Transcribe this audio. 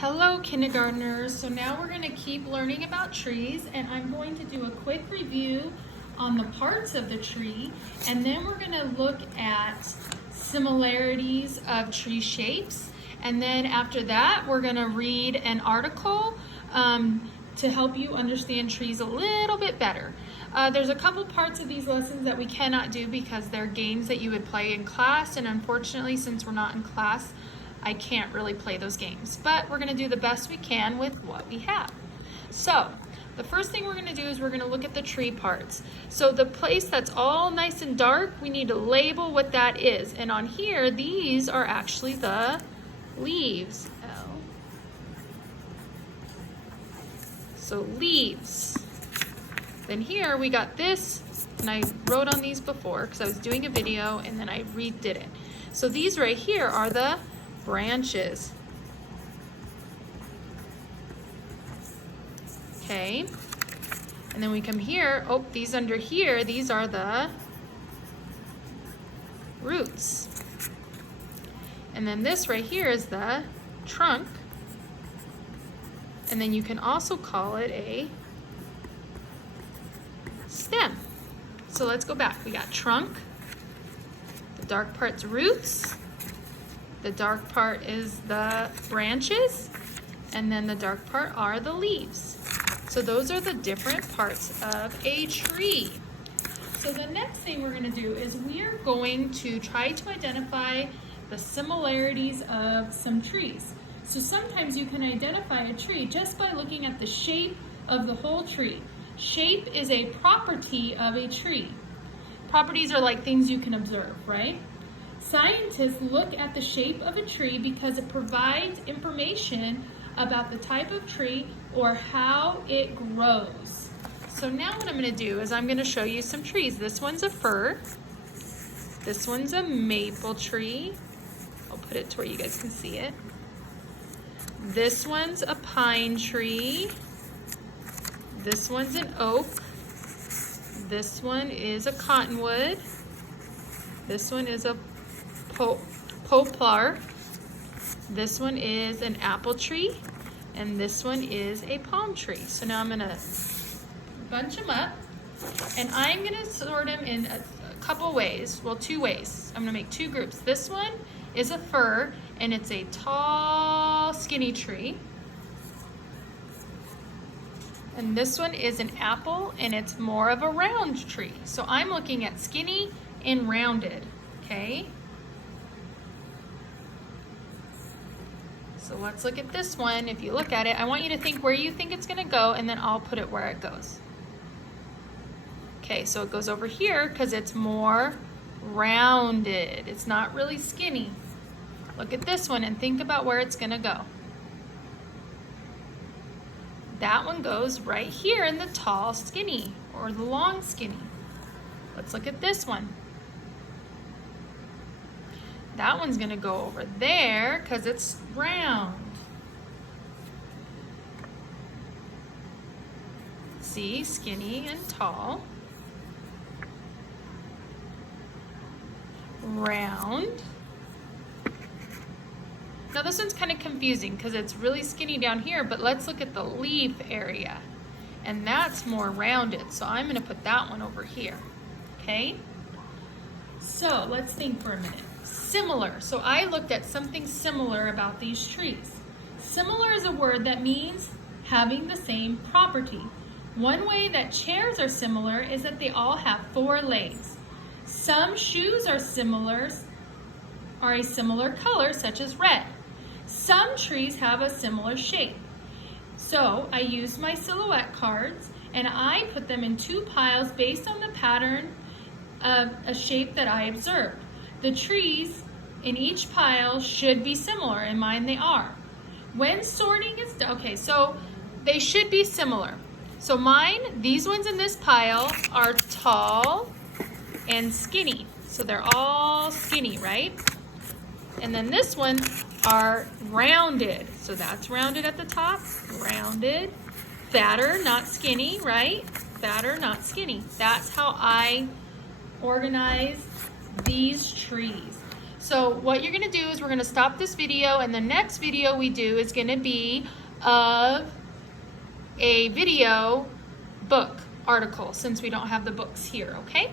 Hello kindergartners. So now we're going to keep learning about trees, and I'm going to do a quick review on the parts of the tree, and then we're going to look at similarities of tree shapes, and then after that we're going to read an article to help you understand trees a little bit better. There's a couple parts of these lessons that we cannot do because they're games that you would play in class, and unfortunately, since we're not in class, I can't really play those games, but we're going to do the best we can with what we have. So the first thing we're going to do is we're going to look at the tree parts. So the place that's all nice and dark, we need to label what that is. And on here, these are actually the leaves. So leaves. Then here we got this, and I wrote on these before because I was doing a video and then I redid it. So these right here are the branches. Okay, and then we come here, oh, these under here, these are the roots. And then this right here is the trunk. And then you can also call it a stem. So let's go back. We got trunk, the dark part's roots, the dark part is the branches, and then the dark part are the leaves. So those are the different parts of a tree. So the next thing we're going to do is we are going to try to identify the similarities of some trees. So sometimes you can identify a tree just by looking at the shape of the whole tree. Shape is a property of a tree. Properties are like things you can observe, right? Scientists look at the shape of a tree because it provides information about the type of tree or how it grows. So now what I'm going to do is I'm going to show you some trees. This one's a fir. This one's a maple tree. I'll put it to where you guys can see it. This one's a pine tree. This one's an oak. This one is a cottonwood. This one is a poplar. This one is an apple tree, and this one is a palm tree. So now I'm going to bunch them up, and I'm going to sort them in a couple ways, well, two ways. I'm going to make two groups. This one is a fir, and it's a tall, skinny tree. And this one is an apple, and it's more of a round tree. So I'm looking at skinny and rounded, okay? So let's look at this one. If you look at it, I want you to think where you think it's gonna go, and then I'll put it where it goes. Okay, so it goes over here because it's more rounded. It's not really skinny. Look at this one and think about where it's gonna go. That one goes right here in the tall skinny or the long skinny. Let's look at this one. That one's gonna go over there because it's round. See, skinny and tall. Round. Now this one's kind of confusing because it's really skinny down here, but let's look at the leaf area. And that's more rounded, so I'm gonna put that one over here, okay? So let's think for a minute. Similar, so I looked at something similar about these trees. Similar is a word that means having the same property. One way that chairs are similar is that they all have 4 legs. Some shoes are a similar color, such as red. Some trees have a similar shape. So I used my silhouette cards and I put them in 2 piles based on the pattern of a shape that I observed. The trees in each pile should be similar. In mine, they are. When sorting is done, okay, so they should be similar. So mine, these ones in this pile are tall and skinny. So they're all skinny, right? And then this one are rounded. So that's rounded at the top, rounded. Fatter, not skinny, right? Fatter, not skinny. That's how I organize these trees. So what you're gonna do is we're gonna stop this video, and the next video we do is gonna be of a video book article, since we don't have the books here, okay?